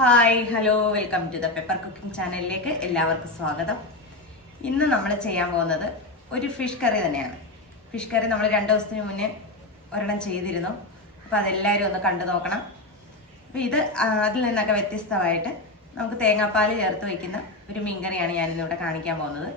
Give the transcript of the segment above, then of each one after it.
Hi hello welcome to the pepper cooking ചാനലിലേക്ക് എല്ലാവർക്കും സ്വാഗതം. ഇന്ന് നമ്മൾ ചെയ്യാൻ പോകുന്നത് ഒരു ഫിഷ് കറി തന്നെയാണ്. ഫിഷ് കറി നമ്മൾ 2 ദിവസത്തിന് മുന്നേ ഒരെണ്ണം ചെയ്തിരുന്നു. അപ്പോൾ അതെല്ലാവരും ഒന്ന് കണ്ടു നോക്കണം. അപ്പോൾ ഇത് അതിൽ നിന്നൊക്കെ വ്യത്യസ്തമായിട്ട് നമുക്ക് തേങ്ങാപ്പാൽ ചേർത്ത് വയ്ക്കുന്ന ഒരു മീൻകറിയാണ് ഞാനിന്നിവിടെ കാണിക്കാൻ പോകുന്നത്.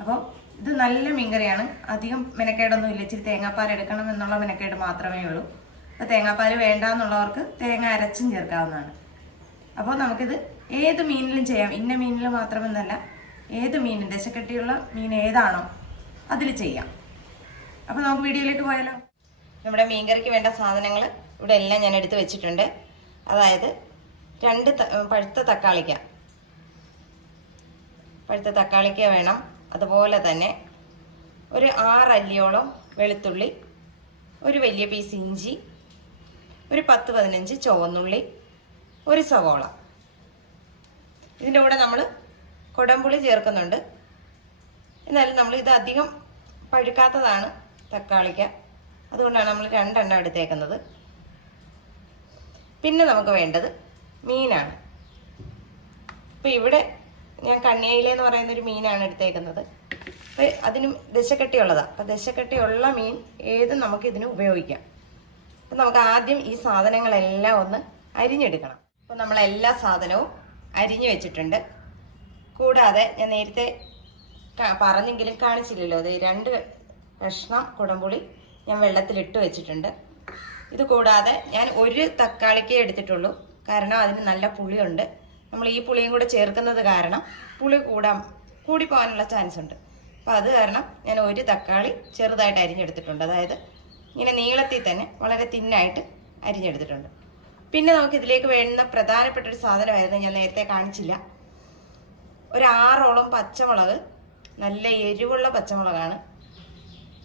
അപ്പോൾ ഇത് നല്ല മീൻകറിയാണ്. അധികം മെനക്കേടൊന്നും ഇല്ല. ഇച്ചിരി തേങ്ങാപ്പാൽ എടുക്കണം എന്നുള്ള മെനക്കേട് മാത്രമേ ഉള്ളൂ. അപ്പോൾ തേങ്ങാപ്പാൽ വേണ്ട എന്നുള്ളവർക്ക് തേങ്ങ അരച്ചും ചേർക്കാവുന്നതാണ്. അപ്പോൾ നമുക്കിത് ഏത് മീനിലും ചെയ്യാം. ഇന്ന മീനിൽ മാത്രമെന്നല്ല, ഏത് മീനും ദശക്കട്ടിയുള്ള മീൻ ഏതാണോ അതിൽ ചെയ്യാം. അപ്പോൾ നമുക്ക് വീഡിയോയിലേക്ക് പോയാലോ. നമ്മുടെ മീൻകറിക്ക് വേണ്ട സാധനങ്ങൾ ഇവിടെ എല്ലാം ഞാൻ എടുത്ത് വെച്ചിട്ടുണ്ട്. അതായത് 2 പഴുത്ത തക്കാളിക്ക വേണം. അതുപോലെ തന്നെ ഒരു 6 അല്ലിയോളം വെളുത്തുള്ളി, ഒരു വലിയ പീസ് ഇഞ്ചി, ഒരു 10-15 ചുവന്നുള്ളി, ഒരു സവോള. ഇതിൻ്റെ കൂടെ നമ്മൾ കൊടംപുളി ചേർക്കുന്നുണ്ട്. എന്നാലും നമ്മൾ ഇത് അധികം പഴുക്കാത്തതാണ് തക്കാളിക്ക, അതുകൊണ്ടാണ് നമ്മൾ 2 എണ്ണം എടുത്തേക്കുന്നത്. പിന്നെ നമുക്ക് വേണ്ടത് മീനാണ്. ഇപ്പം ഇവിടെ ഞാൻ കണ്ണിയിലെന്ന് പറയുന്നൊരു മീനാണ് എടുത്തേക്കുന്നത്. അപ്പം അതിന് ദശക്കട്ടിയുള്ളതാണ്. അപ്പം ദശക്കട്ടിയുള്ള മീൻ ഏതും നമുക്കിതിന് ഉപയോഗിക്കാം. അപ്പം നമുക്ക് ആദ്യം ഈ സാധനങ്ങളെല്ലാം ഒന്ന് അരിഞ്ഞെടുക്കണം. അപ്പോൾ നമ്മളെല്ലാ സാധനവും അരിഞ്ഞു വെച്ചിട്ടുണ്ട്. കൂടാതെ ഞാൻ നേരത്തെ പറഞ്ഞെങ്കിലും കാണിച്ചില്ലല്ലോ, അത് 2 കഷ്ണം കുടംപുളി ഞാൻ വെള്ളത്തിലിട്ട് വെച്ചിട്ടുണ്ട്. ഇത് കൂടാതെ ഞാൻ ഒരു തക്കാളിക്കേ എടുത്തിട്ടുള്ളൂ. കാരണം അതിന് നല്ല പുളിയുണ്ട്. നമ്മൾ ഈ പുളിയും കൂടെ ചേർക്കുന്നത് കാരണം പുളി കൂടി പോകാനുള്ള ചാൻസ് ഉണ്ട്. അപ്പോൾ അത് കാരണം ഞാൻ ഒരു തക്കാളി ചെറുതായിട്ട് അരിഞ്ഞെടുത്തിട്ടുണ്ട്. അതായത് ഇങ്ങനെ നീളത്തിൽ തന്നെ വളരെ തിന്നായിട്ട് അരിഞ്ഞെടുത്തിട്ടുണ്ട്. പിന്നെ നമുക്ക് ഇതിലേക്ക് വേണ്ടുന്ന പ്രധാനപ്പെട്ട ഒരു സാധനമായിരുന്നു, ഞാൻ നേരത്തെ കാണിച്ചില്ല. ഒരു 6ഓളം പച്ചമുളക്, നല്ല എരിവുള്ള പച്ചമുളകാണ്,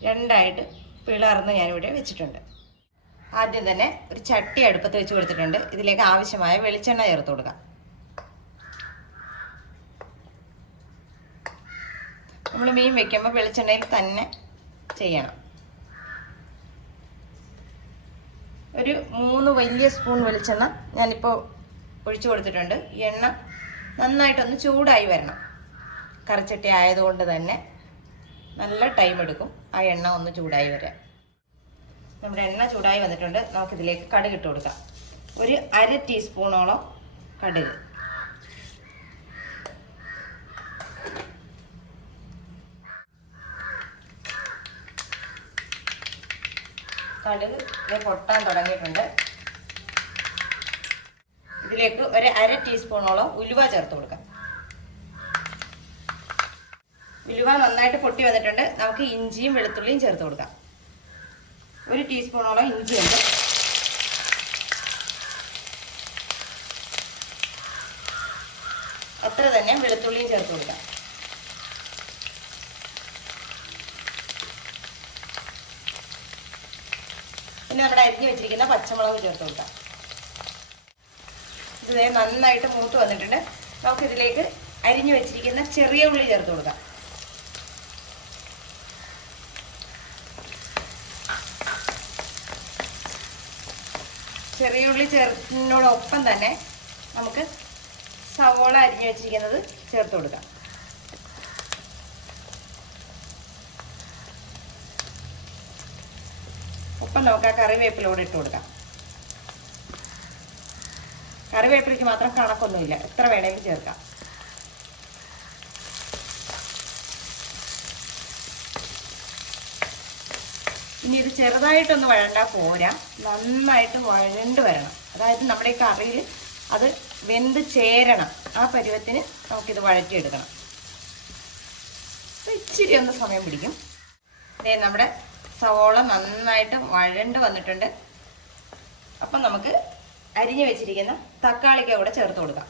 2ആയിട്ട് പിളർന്ന് ഞാനിവിടെ വെച്ചിട്ടുണ്ട്. ആദ്യം തന്നെ ഒരു ചട്ടി അടുപ്പത്ത് വെച്ച് കൊടുത്തിട്ടുണ്ട്. ഇതിലേക്ക് ആവശ്യമായ വെളിച്ചെണ്ണ ചേർത്ത് കൊടുക്കാം. നമ്മൾ മീൻ വെക്കുമ്പോൾ വെളിച്ചെണ്ണയിൽ തന്നെ ചെയ്യണം. ഒരു 3 വലിയ സ്പൂൺ വെളിച്ചെണ്ണ ഞാനിപ്പോൾ ഒഴിച്ചു കൊടുത്തിട്ടുണ്ട്. ഈ എണ്ണ നന്നായിട്ടൊന്ന് ചൂടായി വരണം. കറിച്ചട്ടി ആയതുകൊണ്ട് തന്നെ നല്ല ടൈം എടുക്കും ആ എണ്ണ ഒന്ന് ചൂടായി വരാൻ. നമ്മുടെ എണ്ണ ചൂടായി വന്നിട്ടുണ്ട്. നമുക്കിതിലേക്ക് കടുക് ഇട്ട് കൊടുക്കാം. ഒരു 1/2 ടീസ്പൂണോളം കടുക്. കടുക് പൊട്ടാൻ തുടങ്ങിയിട്ടുണ്ട്. ഇതിലേക്ക് ഒരു 1/2 ടീസ്പൂണോളം ഉലുവ ചേർത്ത് കൊടുക്കാം. ഉലുവ നന്നായിട്ട് പൊട്ടി വന്നിട്ടുണ്ട്. നമുക്ക് ഇഞ്ചിയും വെളുത്തുള്ളിയും ചേർത്ത് കൊടുക്കാം. 1 ടീസ്പൂണോളം ഇഞ്ചിയുണ്ട്. അത്ര തന്നെ വെളുത്തുള്ളിയും ചേർത്ത് കൊടുക്കാം. പിന്നെ നമ്മുടെ അരിഞ്ഞു വെച്ചിരിക്കുന്ന പച്ചമുളക് ചേർത്ത് കൊടുക്കാം. ഇത് നന്നായിട്ട് മൂത്ത് വന്നിട്ടുണ്ട്. നമുക്കിതിലേക്ക് അരിഞ്ഞു വെച്ചിരിക്കുന്ന ചെറിയ ഉള്ളി ചേർത്ത് കൊടുക്കാം. ചെറിയ ഉള്ളി ചേർക്കുന്നതിനോടൊപ്പം തന്നെ നമുക്ക് സവോള അരിഞ്ഞു വെച്ചിരിക്കുന്നത് ചേർത്ത് കൊടുക്കാം. ഒപ്പം നമുക്ക് ആ കറിവേപ്പിലൂടെ ഇട്ട് കൊടുക്കാം. കറിവേപ്പിലയ്ക്ക് മാത്രം കണക്കൊന്നുമില്ല, എത്ര വേണമെങ്കിലും ചേർക്കാം. ഇനി ഇത് ചെറുതായിട്ടൊന്ന് വഴണ്ടാൽ പോരാ, നന്നായിട്ട് വഴണ്ട് വരണം. അതായത് നമ്മുടെ ഈ കറിയിൽ അത് വെന്ത് ചേരണം. ആ പരുവത്തിന് നമുക്കിത് വഴറ്റിയെടുക്കണം. ഇച്ചിരി ഒന്ന് സമയം പിടിക്കും. ഇതേ നമ്മുടെ സവോള നന്നായിട്ട് വഴണ്ട് വന്നിട്ടുണ്ട്. അപ്പം നമുക്ക് അരിഞ്ഞു വെച്ചിരിക്കുന്ന തക്കാളിക്ക കൂടെ ചേർത്ത് കൊടുക്കാം.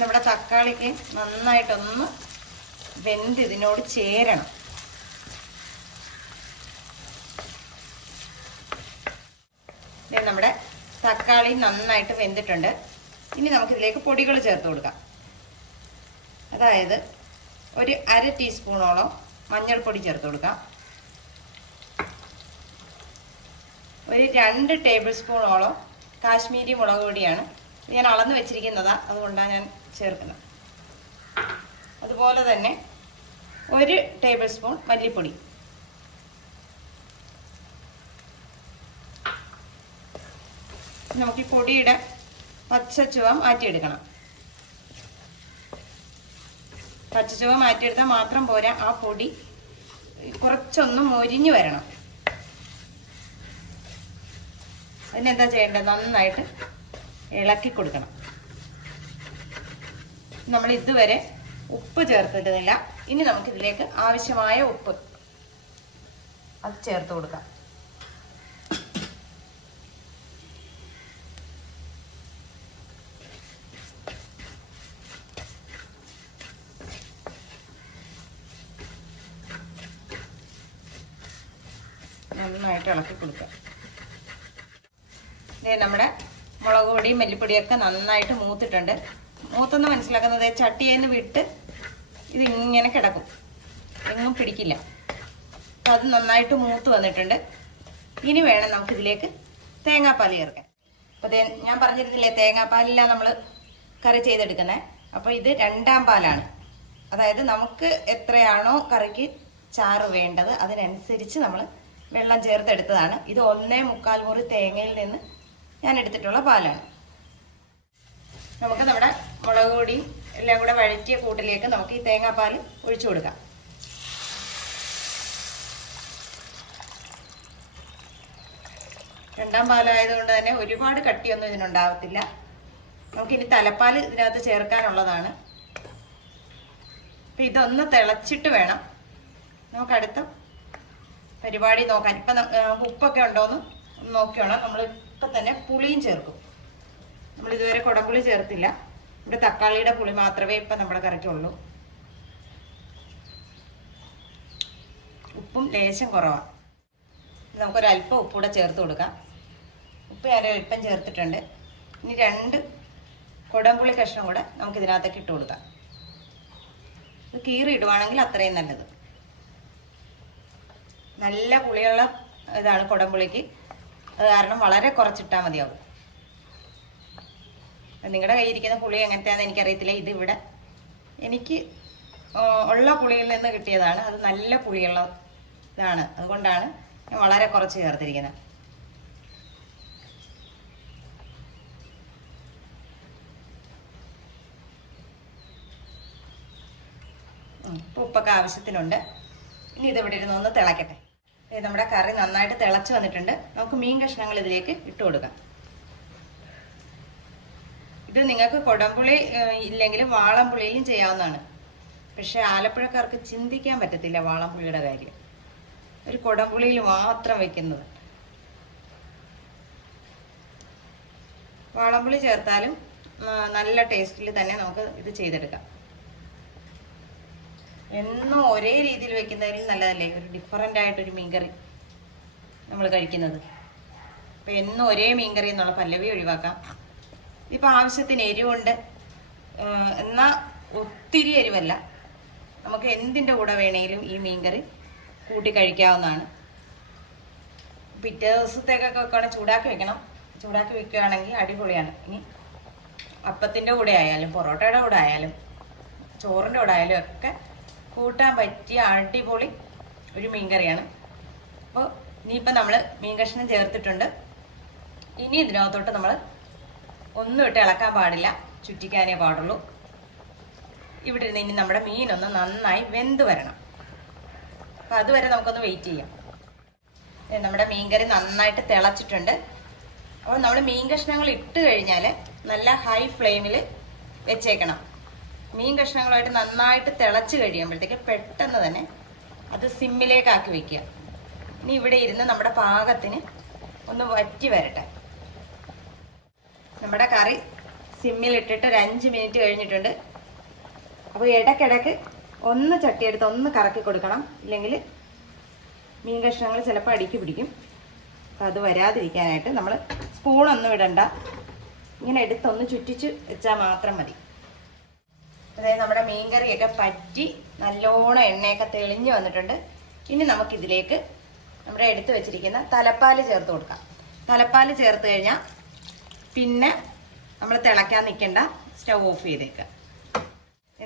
നമ്മുടെ തക്കാളിക്ക് നന്നായിട്ടൊന്ന് വെന്ത് ഇതിനോട് ചേരണം. നമ്മുടെ തക്കാളി നന്നായിട്ട് വെന്തിട്ടുണ്ട്. ഇനി നമുക്കിതിലേക്ക് പൊടികൾ ചേർത്ത് കൊടുക്കാം. അതായത് ഒരു 1/2 ടീസ്പൂണോളം മഞ്ഞൾപ്പൊടി ചേർത്ത് കൊടുക്കാം. ഒരു 2 ടേബിൾ സ്പൂണോളം കാശ്മീരി മുളക് പൊടിയാണ്. ഞാൻ അളന്ന് വെച്ചിരിക്കുന്നതാണ്, അതുകൊണ്ടാണ് ഞാൻ ചേർക്കുന്നത്. അതുപോലെ തന്നെ 1 ടേബിൾ സ്പൂൺ മല്ലിപ്പൊടി. നമുക്ക് ഈ പൊടിയുടെ പച്ചച്ചുവ മാറ്റിയെടുക്കണം. പച്ചച്ചുവ മാറ്റിയെടുത്താൽ മാത്രം പോരാ, ആ പൊടി കുറച്ചൊന്ന് മൊരിഞ്ഞു വരണം. അതിനെന്താ ചെയ്യേണ്ടത്? നന്നായിട്ട് ഇളക്കി കൊടുക്കണം. നമ്മൾ ഇതുവരെ ഉപ്പ് ചേർത്തിട്ടില്ല. ഇനി നമുക്കിതിലേക്ക് ആവശ്യമായ ഉപ്പ് അത് ചേർത്ത് കൊടുക്കാം. നന്നായിട്ട് ഇളക്കി കൊടുക്കുക. നമ്മുടെ മുളക് പൊടിയും മല്ലിപ്പൊടിയൊക്കെ നന്നായിട്ട് മൂത്തിട്ടുണ്ട്. മൂത്തെന്ന് മനസ്സിലാക്കുന്നത് ചട്ടിയിൽ നിന്ന് വിട്ട് ഇതിങ്ങനെ കിടക്കും, എങ്ങും പിടിക്കില്ല. അപ്പം അത് നന്നായിട്ട് മൂത്ത് വന്നിട്ടുണ്ട്. ഇനി വേണം നമുക്കിതിലേക്ക് തേങ്ങാപ്പാൽ ചേർക്കാൻ. അപ്പോൾ ഞാൻ പറഞ്ഞിരുന്നില്ലേ, തേങ്ങാപ്പാലില്ല നമ്മൾ കറി ചെയ്തെടുക്കുന്നത്. അപ്പോൾ ഇത് 2ാം പാലാണ്. അതായത് നമുക്ക് എത്രയാണോ കറിക്ക് ചാറ് വേണ്ടത് അതിനനുസരിച്ച് നമ്മൾ വെള്ളം ചേർത്തെടുത്തതാണ്. ഇത് 1.25 മുറി തേങ്ങയിൽ നിന്ന് ഞാൻ എടുത്തിട്ടുള്ള പാലാണ്. നമുക്ക് നമ്മുടെ മുളക് പൊടിയും എല്ലാം കൂടെ വഴറ്റിയ കൂട്ടിലേക്ക് നമുക്ക് ഈ തേങ്ങാപ്പാൽ ഒഴിച്ചു കൊടുക്കാം. രണ്ടാം പാലായതുകൊണ്ട് തന്നെ ഒരുപാട് കട്ടിയൊന്നും ഇതിനുണ്ടാവത്തില്ല. നമുക്കിനി തലപ്പാൽ ഇതിനകത്ത് ചേർക്കാനുള്ളതാണ്. അപ്പം ഇതൊന്ന് തിളച്ചിട്ട് വേണം നമുക്ക് അടുത്ത പരിപാടി നോക്കാൻ. ഇപ്പം ഉപ്പൊക്കെ ഉണ്ടോയെന്ന് നോക്കിയോണം. നമ്മൾ ഇപ്പം തന്നെ പുളിയും ചേർക്കും. നമ്മളിതുവരെ കുടംപുളി ചേർത്തില്ല. ഇവിടെ തക്കാളിയുടെ പുളി മാത്രമേ ഇപ്പം നമ്മുടെ കറിക്കുള്ളൂ. ഉപ്പും ലേശം കുറവാണ്. നമുക്കൊരല്പം ഉപ്പ് കൂടെ ചേർത്ത് കൊടുക്കാം. ഉപ്പ് ഞാൻ ഒരല്പം ചേർത്തിട്ടുണ്ട്. ഇനി 2 കുടംപുളി കഷ്ണം കൂടെ നമുക്കിതിനകത്തേക്ക് ഇട്ട് കൊടുക്കാം. ഇത് കീറി ഇടുവാണെങ്കിൽ അത്രയും നല്ലത്. നല്ല പുളിയുള്ള ഇതാണ് കുടംപുളിക്ക്. അത് കാരണം വളരെ കുറച്ചിട്ടാൽ മതിയാവും. നിങ്ങളുടെ കയ്യിരിക്കുന്ന പുളി എങ്ങനത്തെയാണെന്ന് എനിക്കറിയത്തില്ല. ഇതിവിടെ എനിക്ക് ഉള്ള പുളിയിൽ നിന്ന് കിട്ടിയതാണ്. അത് നല്ല പുളിയുള്ള ഇതാണ്. അതുകൊണ്ടാണ് ഞാൻ വളരെ കുറച്ച് ചേർത്തിരിക്കുന്നത്. ഉപ്പൊക്കെ ആവശ്യത്തിനുണ്ട്. ഇനി ഇതിവിടെ ഇരുന്ന് ഒന്ന് തിളക്കട്ടെ. നമ്മുടെ കറി നന്നായിട്ട് തിളച്ച് വന്നിട്ടുണ്ട്. നമുക്ക് മീൻ കഷ്ണങ്ങൾ ഇതിലേക്ക് ഇട്ട് കൊടുക്കാം. ഇത് നിങ്ങൾക്ക് കുടംപുളി ഇല്ലെങ്കിലും വാളംപുളിയിലും ചെയ്യാവുന്നതാണ്. പക്ഷെ ആലപ്പുഴക്കാർക്ക് ചിന്തിക്കാൻ പറ്റത്തില്ല വാളംപുളിയുടെ കാര്യം. ഒരു കുടംപുളിയിൽ മാത്രം വെക്കുന്നത്. വാളംപുളി ചേർത്താലും നല്ല ടേസ്റ്റിൽ തന്നെ നമുക്ക് ഇത് ചെയ്തെടുക്കാം. എന്നും ഒരേ രീതിയിൽ വെക്കുന്നതിലും നല്ലതല്ലേ ഒരു ഡിഫറൻ്റ് ആയിട്ടൊരു മീൻകറി നമ്മൾ കഴിക്കുന്നത്. അപ്പം എന്നും ഒരേ മീൻകറി എന്നുള്ള പല്ലവി ഒഴിവാക്കാം. ഇപ്പം ആവശ്യത്തിന് എരിവുണ്ട്, എന്നാൽ ഒത്തിരി എരിവല്ല. നമുക്ക് എന്തിൻ്റെ കൂടെ വേണമെങ്കിലും ഈ മീൻകറി കൂട്ടി കഴിക്കാവുന്നതാണ്. പിറ്റേ ദിവസത്തേക്കൊക്കെ വെക്കുകയാണെങ്കിൽ ചൂടാക്കി വെക്കണം. ചൂടാക്കി വെക്കുകയാണെങ്കിൽ അടിപൊളിയാണ്. ഇനി അപ്പത്തിൻ്റെ കൂടെ ആയാലും പൊറോട്ടയുടെ കൂടെ ആയാലും ചോറിൻ്റെ കൂടെ ആയാലും ഒക്കെ കൂട്ടാൻ പറ്റിയ അടിപൊളി ഒരു മീൻകറിയാണ്. അപ്പോൾ ഇനിയിപ്പോൾ നമ്മൾ മീൻ കഷ്ണം ചേർത്തിട്ടുണ്ട്. ഇനി ഇതിനകത്തോട്ട് നമ്മൾ ഒന്നും ഇട്ട് ഇളക്കാൻ പാടില്ല, ചുറ്റിക്കാനേ പാടുള്ളൂ. ഇവിടെ ഇരുന്ന് ഇനി നമ്മുടെ മീനൊന്ന് നന്നായി വെന്ത് വരണം. അപ്പോൾ അതുവരെ നമുക്കൊന്ന് വെയിറ്റ് ചെയ്യാം. നമ്മുടെ മീൻകറി നന്നായിട്ട് തിളച്ചിട്ടുണ്ട്. അപ്പോൾ നമ്മൾ മീൻ കഷ്ണങ്ങൾ ഇട്ട് കഴിഞ്ഞാൽ നല്ല ഹൈ ഫ്ലെയിമിൽ വെച്ചേക്കണം. മീൻ കഷ്ണങ്ങളുമായിട്ട് നന്നായിട്ട് തിളച്ച് കഴിയുമ്പോഴത്തേക്ക് പെട്ടെന്ന് തന്നെ അത് സിമ്മിലേക്കാക്കി വെക്കുക. ഇനി ഇവിടെ ഇരുന്ന് നമ്മുടെ പാകത്തിന് ഒന്ന് വറ്റി വരട്ടെ. നമ്മുടെ കറി സിമ്മിലിട്ടിട്ട് ഒരു 5 മിനിറ്റ് കഴിഞ്ഞിട്ടുണ്ട്. അപ്പോൾ ഇടയ്ക്കിടയ്ക്ക് ഒന്ന് ചട്ടിയെടുത്ത് ഒന്ന് കറക്കി കൊടുക്കണം. ഇല്ലെങ്കിൽ മീൻ കഷ്ണങ്ങൾ ചിലപ്പോൾ അടിക്ക് പിടിക്കും. അപ്പോൾ അത് വരാതിരിക്കാനായിട്ട് നമ്മൾ സ്പൂണൊന്നും ഇടണ്ട, ഇങ്ങനെ എടുത്തൊന്ന് ചുറ്റിച്ച് വെച്ചാൽ മാത്രം മതി. അതായത് നമ്മുടെ മീൻകറിയൊക്കെ പറ്റി നല്ലോണം എണ്ണയൊക്കെ തെളിഞ്ഞ് വന്നിട്ടുണ്ട്. ഇനി നമുക്കിതിലേക്ക് നമ്മുടെ എടുത്തു വെച്ചിരിക്കുന്ന തലപ്പാൽ ചേർത്ത് കൊടുക്കാം. തലപ്പാൽ ചേർത്ത് കഴിഞ്ഞാൽ പിന്നെ നമ്മൾ തിളയ്ക്കാൻ നിൽക്കേണ്ട, സ്റ്റൗ ഓഫ് ചെയ്തേക്കുക.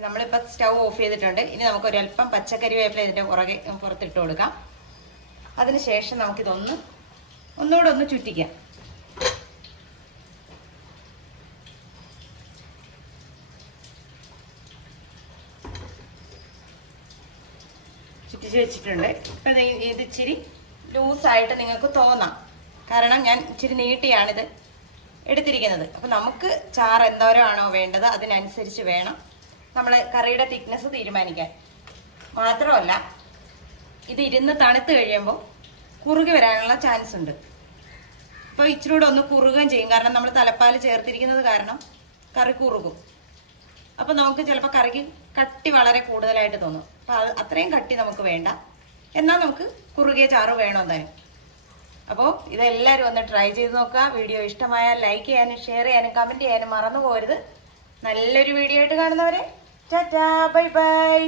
നമ്മളിപ്പോൾ സ്റ്റൗ ഓഫ് ചെയ്തിട്ടുണ്ട്. ഇനി നമുക്കൊരല്പം പച്ചക്കറി വേപ്പില ഇതിൻ്റെ പുറത്തിട്ട് കൊടുക്കാം. അതിനുശേഷം ഒന്നുകൂടെ ഒന്ന് ചുറ്റിക്കാം. ചുറ്റിച്ച് വെച്ചിട്ടുണ്ട്. ഇപ്പം ഇത് ഇച്ചിരി ലൂസായിട്ട് നിങ്ങൾക്ക് തോന്നാം, കാരണം ഞാൻ ഇച്ചിരി നീട്ടിയാണിത് എടുത്തിരിക്കുന്നത്. അപ്പം നമുക്ക് ചാറ് എന്തോരമാണോ വേണ്ടത് അതിനനുസരിച്ച് വേണം നമ്മൾ കറിയുടെ തിക്നെസ് തീരുമാനിക്കാൻ. മാത്രമല്ല ഇത് ഇരുന്ന് തണുത്ത് കഴിയുമ്പോൾ കുറുകി വരാനുള്ള ചാൻസ് ഉണ്ട്. അപ്പോൾ ഇച്ചിരി കൂടെ ഒന്ന് കുറുകുകയും ചെയ്യും, കാരണം നമ്മൾ തലപ്പാൽ ചേർത്തിരിക്കുന്നത് കാരണം കറി കുറുകും. അപ്പോൾ നമുക്ക് ചിലപ്പോൾ കറിക്ക് കട്ടി വളരെ കൂടുതലായിട്ട് തോന്നും. അപ്പോൾ അത്രയും കട്ടി നമുക്ക് വേണ്ട, എന്നാൽ നമുക്ക് കുറുകിയ ചാറ് വേണം തന്നെ. അപ്പോൾ ഇതെല്ലാവരും ഒന്ന് ട്രൈ ചെയ്ത് നോക്കുക. വീഡിയോ ഇഷ്ടമായാൽ ലൈക്ക് ചെയ്യാനും ഷെയർ ചെയ്യാനും കമൻറ്റ് ചെയ്യാനും മറന്നു പോകരുത്. നല്ലൊരു വീഡിയോ ആയിട്ട് കാണുന്നവരെ ടാറ്റാ, ബൈ ബൈ.